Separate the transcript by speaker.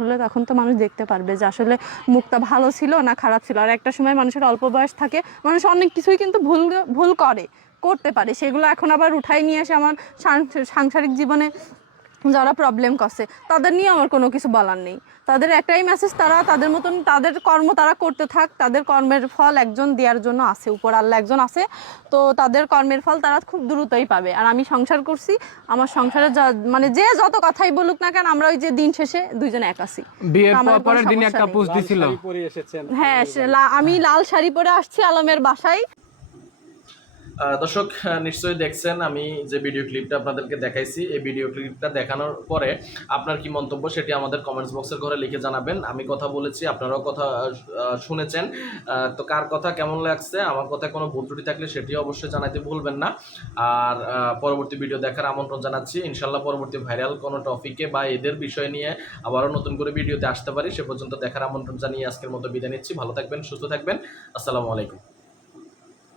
Speaker 1: হলে তখন তো মানুষ দেখতে পারবে যে আসলে মুখটা ভালো ছিল না খারাপ ছিল। আর একটা সময় মানুষের অল্প বয়স থাকে, মানুষ অনেক কিছুই কিন্তু ভুল ভুল করে, করতে পারে। সেগুলো এখন আবার উঠাই নিয়ে এসে আমার সাংসারিক জীবনে যারা প্রবলেম করছে তাদের নিয়ে আমার কোনো কিছু বলার নেই। তাদের একটাই মেসেজ তারা তাদের মতন তাদের কর্ম তারা করতে থাক তাদের কর্মের ফল একজন দেওয়ার জন্য আছে উপর আল্লাহ একজন আছে। তো তাদের কর্মের ফল তারা খুব দ্রুতই পাবে। আর আমি সংসার করছি আমার সংসারে মানে যে যত কথাই বলুক না কেন আমরা ওই যে দিন শেষে দুইজন এক আছি।
Speaker 2: বিয়ের
Speaker 1: আমার
Speaker 2: পর
Speaker 1: কোনো
Speaker 2: পরের দিন একটা পোস্ট দিছিল।
Speaker 3: শাড়ি পরে এসেছেন।
Speaker 1: হ্যাঁ আমি লাল শাড়ি পরে আসছি আলমের বাসায়।
Speaker 4: দর্শক নিশ্চয়ই দেখছেন, আমি যে ভিডিও ক্লিপটা আপনাদেরকে দেখাইছি, এই ভিডিও ক্লিপটা দেখানোর পরে আপনার কি মন্তব্য সেটি আমাদের কমেন্টস বক্সের ঘরে লিখে জানাবেন। আমি কথা বলেছি, আপনারাও কথা শুনেছেন। তো কার কথা, কেমন লাগছে, আমার কথা কোনো ভুল ত্রুটি থাকলে সেটিও অবশ্যই জানাতে ভুলবেন না। আর পরবর্তী ভিডিও দেখার আমন্ত্রণ জানাচ্ছি। ইনশাল্লাহ পরবর্তী ভাইরাল কোনো টপিকে বা এদের বিষয় নিয়ে আবারও নতুন করে ভিডিওতে আসতে পারি। সে পর্যন্ত দেখার আমন্ত্রণ জানিয়ে আজকের মতো বিদায় নিচ্ছি। ভালো থাকবেন, সুস্থ থাকবেন। আসসালামু আলাইকুম।